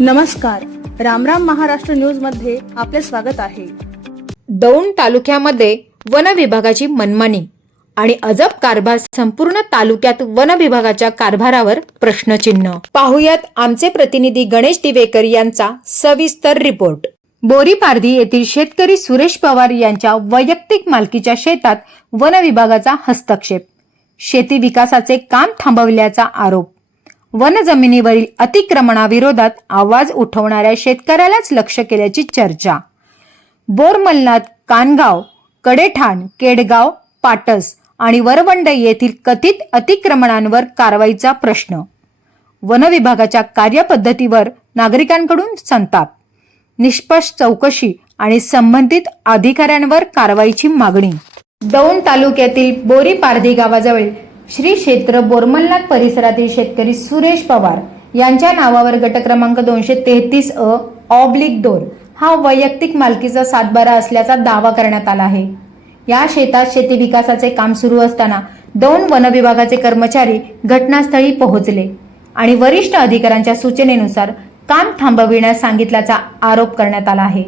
नमस्कार, रामराम महाराष्ट्र न्यूज मध्ये आपले स्वागत आहे। दौंड तालुक्यामध्ये वन विभागाची मनमानी आणि अजब कारभार, संपूर्ण तालुक्यात वन विभागाच्या कारभारावर प्रश्नचिन्ह। पाहुयात आमचे प्रतिनिधी गणेश दिवेकर यांचा सविस्तर रिपोर्ट। बोरीपारधी येथील शेतकरी सुरेश पवार यांच्या वैयक्तिक मालकीच्या शेतात वन विभागाचा हस्तक्षेप, शेती विकासाचे काम थांबवल्याचा आरोप, वन जमिनीवरील अतिक्रमणाविरोधात आवाज उठवणाऱ्या शेतकऱ्यालाच लक्ष केल्याची चर्चा, बोरमलनाथ, कानगाव, कडेठाण, केडगाव, पाटस आणि वरवंड येथील कथित अतिक्रमणांवर कारवाईचा प्रश्न, वन विभागाच्या कार्यपद्धतीवर नागरिकांकडून संताप, निष्पक्ष चौकशी आणि संबंधित अधिकाऱ्यांवर कारवाईची मागणी। दौंड तालुक्यातील बोरीपारधी गावाजवळ श्री क्षेत्र बोरमलनाथ परिसरातील शेतकरी सुरेश पवार यांच्या नावावर गट क्रमांक 233/2 हा वैयक्तिक मालकीचा सातबारा असल्याचा दावा करण्यात आला आहे। या शेतात शेती विकासाचे काम सुरू असताना दौंड वन विभागाचे कर्मचारी घटनास्थळी पोहोचले आणि वरिष्ठ अधिकाऱ्यांच्या सूचनेनुसार काम थांबविण्यास सांगितल्याचा आरोप करण्यात आला आहे।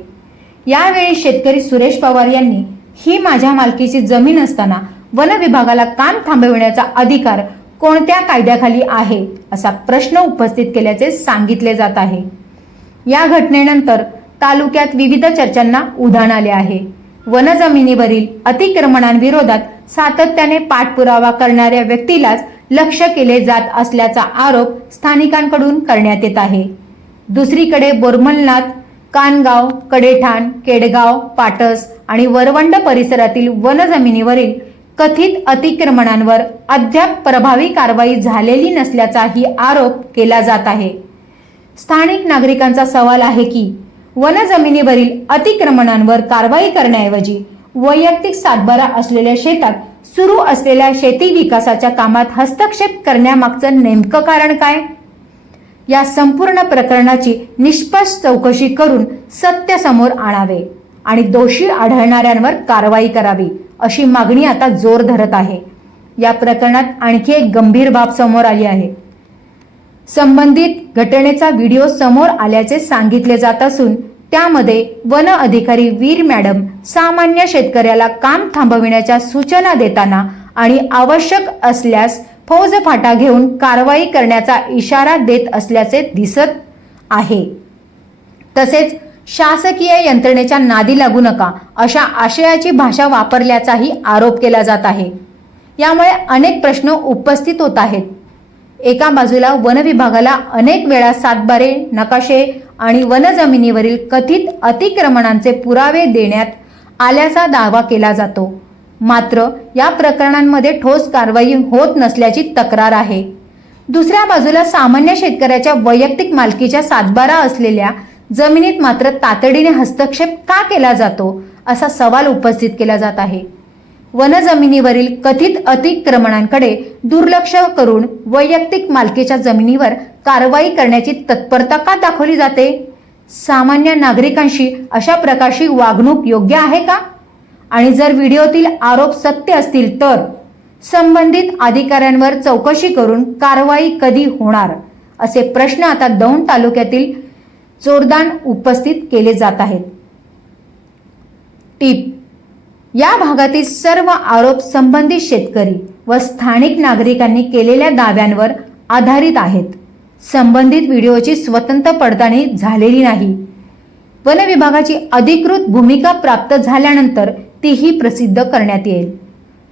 यावेळी शेतकरी सुरेश पवार यांनी ही माझ्या मालकीची जमीन असताना वन विभागाला काम थांबविण्याचा अधिकार कोणत्या कायद्याखाली आहे असा प्रश्न उपस्थित केल्याचे सांगितले जात आहे। या घटनेनंतर तालुक्यात विविध चर्चांना उधाण आले आहे। वन जमिनीवरील अतिक्रमणांविरोधात सातत्याने पाठपुरावा करणाऱ्या व्यक्तीलाच लक्ष केले जात असल्याचा आरोप स्थानिकांकडून करण्यात येत आहे। दुसरीकडे बोरमलनाथ, कानगाव, कडेठाण, केडगाव, पाटस आणि वरवंड परिसरातील वन जमिनीवरील कथित अतिक्रमणांवर अद्याप प्रभावी कारवाई झालेली नसल्याचाही आरोप केला जात आहे। स्थानिक नागरिकांचा सवाल आहे की वन जमिनीवरील अतिक्रमणांवर कारवाई करण्याऐवजी वैयक्तिक सातबारा असलेल्या शेतात सुरू असलेल्या शेती विकासाच्या कामात हस्तक्षेप करण्यामागचं नेमकं कारण काय? या संपूर्ण प्रकरणाची निष्पक्ष चौकशी करून सत्य समोर आणावे आणि दोषी आढळणाऱ्यांवर कारवाई करावी अशी मागणी आता जोर धरत आहे। या प्रकरणात आणखी एक गंभीर बाब समोर आली आहे। संबंधित घटनेचा व्हिडिओ समोर आल्याचे सांगितले जात असून त्यामध्ये वन अधिकारी वीर मॅडम सामान्य शेतकऱ्याला काम थांबविण्याच्या सूचना देताना आणि आवश्यक असल्यास फौजफाटा घेऊन कारवाई करण्याचा इशारा देत असल्याचे दिसत आहे। तसेच शासकीय यंत्रणेच्या नादी लागू नका अशा आशयाची भाषा वापरल्याचाही आरोप केला जात आहे। यामुळे अनेक प्रश्न उपस्थित होत आहेत। एका बाजूला वन विभागाला अनेक वेळा सातबारे, नकाशे आणि वन जमिनीवरील कथित अतिक्रमणांचे पुरावे देण्यात आल्याचा दावा केला जातो, मात्र या प्रकरणांमध्ये ठोस कारवाई होत नसल्याची तक्रार आहे। दुसऱ्या बाजूला सामान्य शेतकऱ्याच्या वैयक्तिक मालकीच्या सातबारा असलेल्या जमिनीत मात्र तातडीने हस्तक्षेप का केला जातो असा सवाल उपस्थित केला जात आहे। वन जमिनीवरील कथित अतिक्रमणांकडे दुर्लक्ष करून वैयक्तिक मालकीच्या जमिनीवर कारवाई करण्याची तत्परता का दाखवली जाते? सामान्य नागरिकांशी अशा प्रकारची वागणूक योग्य आहे का? आणि जर व्हिडिओतील आरोप सत्य असतील तर संबंधित अधिकाऱ्यांवर चौकशी करून कारवाई कधी होणार असे प्रश्न आता दौंड तालुक्यातील जोरदार उपस्थित केले जात आहेत। टिप: या भागातील सर्व आरोप संबंधित शेतकरी व स्थानिक नागरिकांनी केलेल्या दाव्यांवर आधारित आहेत। संबंधित व्हिडिओची स्वतंत्र पडताळणी झालेली नाही। वन विभागाची अधिकृत भूमिका प्राप्त झाल्यानंतर तीही प्रसिद्ध करण्यात येईल।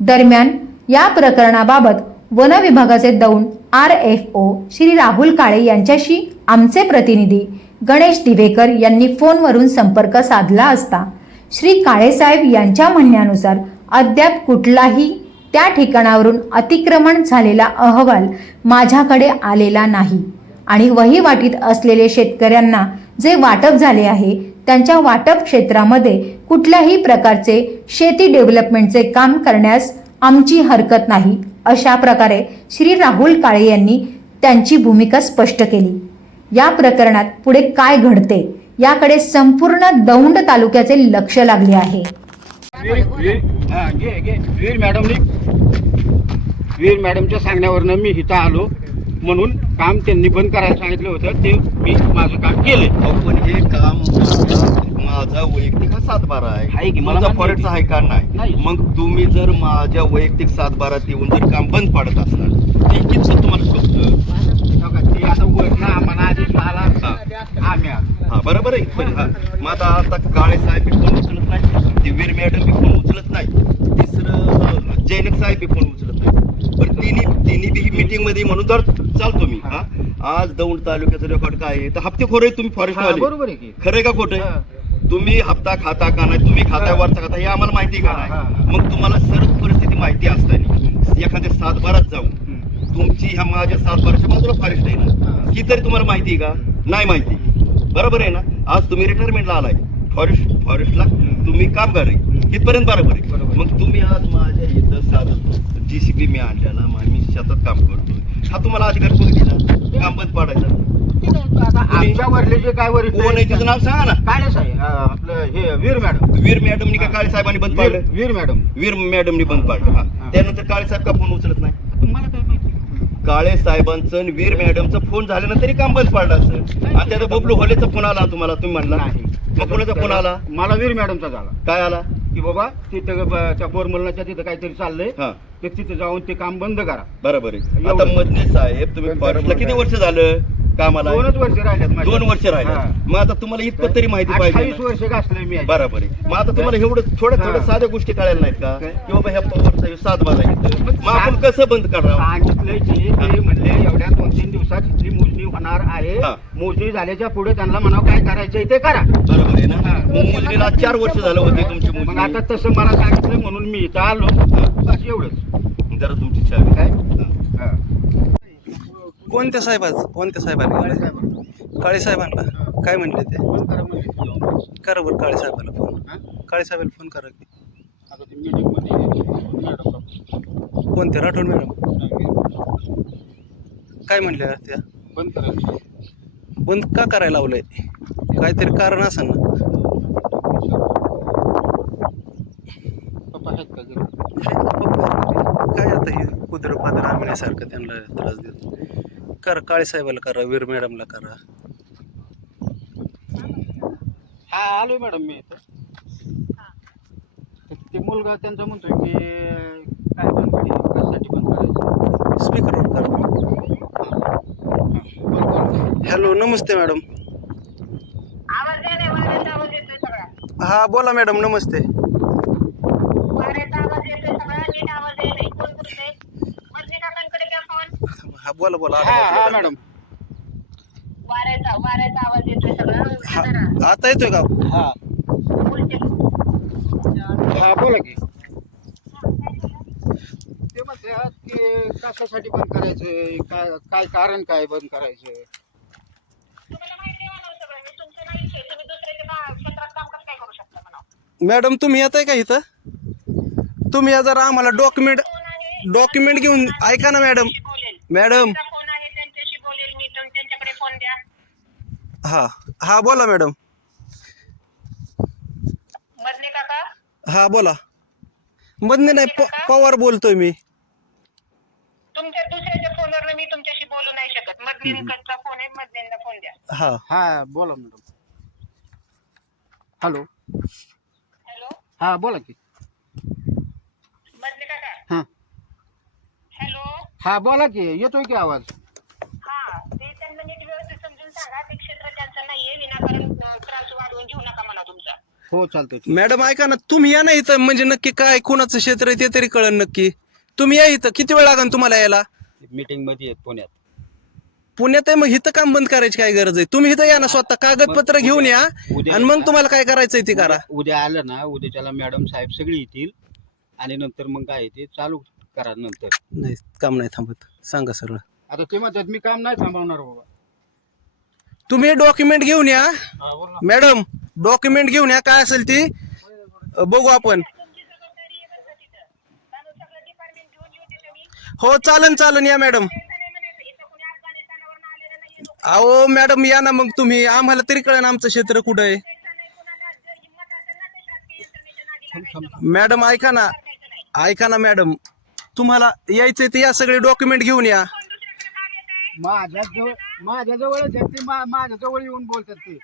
दरम्यान या प्रकरणाबाबत वन विभागाचे दौंड RFO श्री राहुल काळे यांच्याशी आमचे प्रतिनिधी गणेश दिवेकर यांनी फोनवरून संपर्क साधला असता श्री काळे साहेब यांच्या म्हणण्यानुसार अद्याप कुठलाही त्या ठिकाणावरून अतिक्रमण झालेला अहवाल माझ्याकडे आलेला नाही आणि वहिवाटीत असलेले शेतकऱ्यांना जे वाटप झाले आहे त्यांच्या वाटप क्षेत्रामध्ये कुठल्याही प्रकारचे शेती डेव्हलपमेंटचे काम करण्यास आमची हरकत नाही अशा प्रकारे श्री राहुल काळे यांनी त्यांची भूमिका स्पष्ट केली। या प्रकरणात पुढे काय घडते याकडे संपूर्ण दौंड तालुक्याचे लक्ष लागले आहे। वीर मॅडमच्या सांगण्यावरनं मी इथं आलो म्हणून काम त्यांनी बंद करायला सांगितलं होतं, ते मी माझं काम केलंय. अहो, पण हे काम माझा वैयक्तिक हा 7/12 आहे आहे की, मला तुमचा मान्य फॉरेस्टचा आहे का नाही. नाही? मग तुम्ही जर माझ्या वैयक्तिक 7/12 येऊन जर काम बंद पाडत असणार ते कितपत तुम्हाला शोभतं? ते आता वरनं आम्हाला आदेश आला, आम्ही आलो. हा बरोबर आहे. पण हा मग आता काळे साहेब बी फोन उचलत नाही, ती वीर मॅडम बी फोन उचलत नाही, तिसरं जैनक साहेब बी फोन उचलत नाही. पण तिन्ही बी मीटिंग मध्ये म्हणून तर चालतो मी. हा आज दौंड तालुक्याचं रेकॉर्ड काय आहे तर हप्तेखोर आहे तुम्ही फॉरेस्ट वाले. बरोबर आहे की. खरंय का खोटं आहे? तुम्ही हप्ता खाता का नाही, तुम्ही खाता वरचा खाता हे आम्हाला माहिती का नाही? मग तुम्हाला सर्व परिस्थिती माहिती असताना एखाद्या 7/12 जाऊन तुमची ह्या माझ्या 7/12च्या बाजूला फॉरेस्ट आहे ना, ही तरी तुम्हाला माहिती आहे का? नाही माहिती. बरोबर आहे ना? आज तुम्ही रिटायरमेंटला आलाय, फॉरेस्टला तुम्ही कामगार आहे, इथपर्यंत बरोबर आहे. मग तुम्ही आज माझ्या इथं साधं JCB मी आणलेला, मी शेतात काम करतो, हा तुम्हाला अधिकार कोणी दिला काम बंद पाडायचा? आता आमच्या वरले जे काय वरिष्ठ कोण आहे त्याचं नाव सांगा ना. काळे साहेब, आपलं हे वीर मॅडम. वीर मॅडमनी का काळे साहेबांनी बंद पाडलं? वीर मॅडम. वीर मॅडमनी बंद पाडलं. हा त्यानंतर काळे साहेब का फोन उचलत नाही? मला काय माहिती. काळे साहेबांचं आणि वीर मॅडमचा फोन झाल्यानंतरही काम बंद पाडलं असं. आणि त्याचा बबलू होलेचा फोन आला तुम्हाला, तुम्ही म्हणला नाही. मग कोणाचा फोन आला? मला वीर मॅडमचा झाला. काय आला? की बाबा तिथं त्या बोरमलनाच्या तिथं काहीतरी चाललंय, हा ते तिथे जाऊन ते काम बंद करा. बरोबर आहे. आता मधले साहेब तुम्ही फॉरेस्टला किती वर्ष झालं कामाला? 2च वर्ष राहिल्यात माझे. 2 वर्ष राहिले. हा. मग आता तुम्हाला इतपत तरी माहिती पाहिजे 28 ना? वर्ष घासलंय मी. बरोबर आहे. मग आता तुम्हाला एवढं थोड्या साध्या गोष्टी कळायला नाहीत का? काय? की बाबा ह्या पॉवरचा 7/12 येतं, मग आपण कसं बंद करावं? सांगितलंय की ते म्हणले एवढ्या 2-3 दिवसात इथली मोजणी होणार आहे. हा. मोजणी झाल्याच्या पुढे त्यांना म्हणावं काय करायचंय ते करा. बरोबर आहे ना? हा. मग मोजणीला 4 वर्ष झालं होते तुमची मग मोजणी. आता तसं मला सांगितलं म्हणून मी इथं आलो. बस एवढंच. जरा तुमची चावी काय? हा. हा. कोणत्या साहेबांना? काळे साहेबांना काय म्हणले ते? फोन करा म्हणजे. करा बरं काळे साहेबाला फोन. हा? काळे साहेबाला फोन करा की. आता ते मीटिंगमध्ये मॅडम कोणते राठोड मॅडम काय म्हणल्या त्या? बंद करा. बंद का करायला लावलंय? काहीतरी कारण असेल ना. पप्पा आहेत का घरी? काय आता हे कुदर पादर आणण्यासारखं त्यांना त्रास देतो. करा काळे साहेबाला करा, वीर मॅडमला करा. हा आलोय मॅडम मी इथं. ते मुलगा त्यांचा म्हणतोय की काय बंद कशासाठी बंद करायचं. स्पीकरवर करा. हॅलो नमस्ते मॅडम. आवाज यायला वाऱ्याचा आवाज येतोय सगळा. हा बोला मॅडम नमस्ते. वाऱ्याचा आवाज येतोय सगळा, नीट आवाज येत नाही. कोण बोलतोय? मर्जी काकांकडे घ्या फोन. हा बोला बोला. हा मॅडम. वाऱ्याचा आवाज येतोय सगळा. जरा आता येतोय का? हा बोलते. हा बोला की. ते म्हणतात की कशासाठी बंद करायचंय, काय कारण काय बंद करायचं. तुम्हाला माहिती आहे म्हणा सगळं. मी तुमचं नाही इच्छा. तुम्ही दुसऱ्याच्या क्षेत्रात काम कसं काय करू शकता म्हणा. मॅडम तुम्ही येत आहे का इथं? तुम्ही या जरा आम्हाला डॉक्युमेंट घेऊन ऐका ना मॅडम. बोलेल. मॅडम त्यांचा फोन आहे, त्यांच्याशी बोलेल मी. त्यांच्याकडे फोन द्या. हा हा बोला मॅडम. मधने काका. हा बोला. मधने नाही पवार बोलतोय मी. तुमच्या दुसऱ्याच्या फोनवर मी तुमच्याशी बोलू नाही शकत. मधनेंचा फोन आहे, मधनेंना फोन द्या. हा हा बोला मॅडम. हॅलो. हॅलो. हा बोला की. मधने काका. हा हॅलो. हा बोला की. येतोय की आवाज. हा ते त्यांना नीट व्यवस्थित समजून सांगा. ते क्षेत्र त्यांचं नाहीये. विनाकारण त्रास वाढवून घेऊ नका मला तुमचा. हो चालतंय. मॅडम ऐका ना तुम्ही या ना इथं म्हणजे नक्की काय कोणाचं क्षेत्र आहे ते तरी कळन नक्की. तुम्ही या इथं. किती वेळ लागेल तुम्हाला यायला? मीटिंग मध्ये आहेत पुण्यात. पुण्यात आहे मग इथं काम बंद करायची काय गरज आहे? तुम्ही इथं या ना स्वतः कागदपत्र घेऊन या आणि मग तुम्हाला काय करायचंय ते करा. उद्या आलं ना, उद्याच्याला मॅडम साहेब सगळी येतील आणि नंतर मग काय ते चालू करा. नंतर नाही काम नाही थांबत. सांगा सरळ. आता ते म्हणतात मी काम नाही थांबवणार बाबा. तुम्ही डॉक्युमेंट घेऊन या हा बोल ना. मॅडम. डॉक्युमेंट घेऊन या काय असेल ती बघू आपण. तुमची जबाबदारी आहे बरं का तिथं. कारण सगळं डिपार्टमेंट घेऊन येऊ देते मी. हो चालन या मॅडम. त्यांचं नाही म्हणायचं. इथं कोणी अफगाणिस्तानावरून आलेलं नाहीये लोक. अहो मॅडम या ना मग तुम्ही. आम्हाला तरी कळेल आमचं क्षेत्र कुठं आहे. त्यांचं नाही. कुणाला जर हिंमत असेल ना तर शासकीय यंत्रणेच्या नादी लागायचं मग. मॅडम ऐका ना. करायचं नाही. ऐका ना मॅडम. तुम्हाला यायचंय ते या सगळे डॉक्युमेंट घेऊन या. कोण दुसऱ्याकडे का देत आहे? माझ्या जवळच आहेत ते, माझ्या जवळ येऊन बोलतात ते.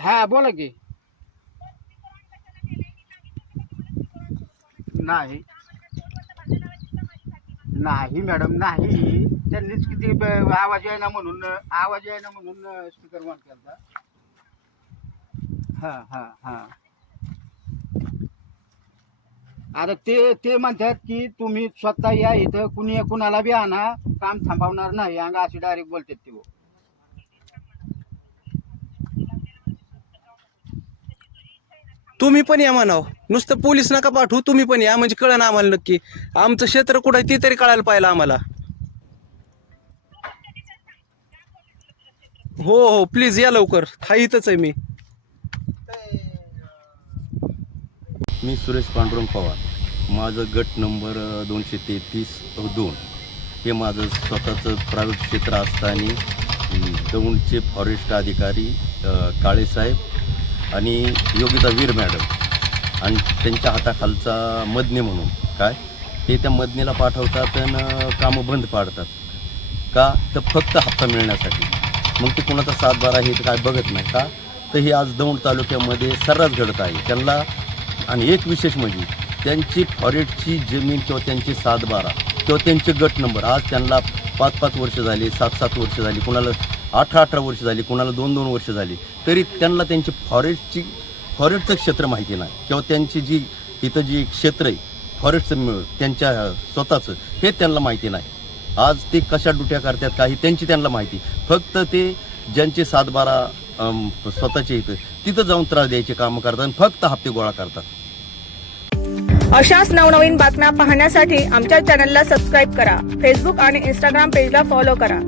हा बोला की. नाही नाही मॅडम, नाही, त्यांनीच किती आवाज यायना म्हणून स्पीकर ऑन केला. हा हा हा. आता ते म्हणतात की तुम्ही स्वतः या इथं, कुणाला बी आणा, काम थांबवणार नाही, अंग अशी डायरेक्ट बोलतात ते. तुम्ही पण या म्हणाव, नुसतं पोलीस नका पाठवू, तुम्ही पण या, म्हणजे कळलं आम्हाला नक्की आमचं क्षेत्र कुठं आहे ते तरी कळायला पाहिजे आम्हाला. हो हो प्लीज या लवकर, हा इथंच आहे मी. मी सुरेश पांडुरंग पवार. माझं गट नंबर 233-2. हे माझं स्वतःचं प्रायव्हेट क्षेत्र असताना दौंडचे फॉरेस्ट अधिकारी काळेसाहेब आणि योगिता वीर मॅडम आणि त्यांच्या हाताखालचा मदने म्हणून ते त्या मदनेला पाठवतात आणि कामं बंद पाडतात. का तर फक्त हप्ता मिळण्यासाठी. मग ते कुणाचा 7-12 हे काय बघत नाही का. तर हे आज दौंड तालुक्यामध्ये सर्रास घडत आहे त्यांना. आणि एक विशेष म्हणजे त्यांची फॉरेस्टची जमीन किंवा त्यांचे 7-12 किंवा त्यांचे गट नंबर आज त्यांना 5-5 वर्ष झाली, 7-7 वर्ष झाली, कुणाला 18-18 वर्ष झाली, कुणाला 2-2 वर्ष झाली, तरी त्यांना त्यांची फॉरेस्टचं क्षेत्र माहिती नाही किंवा त्यांची इथं जी क्षेत्र आहे फॉरेस्टचं त्यांच्या स्वतःचं हे त्यांना माहिती नाही. आज ते कशा ड्युट्या करतात काही त्यांची त्यांना माहिती. फक्त ते ज्यांचे 7-12 स्वतःचे इथं तिथं जाऊन त्रास द्यायचे कामं करतात आणि फक्त हप्ते गोळा करतात. अशाच नवनवीन बातम्या पाहण्यासाठी आमच्या चॅनलला सबस्क्राईब करा. फेसबुक आणि इंस्टाग्राम पेजला फॉलो करा.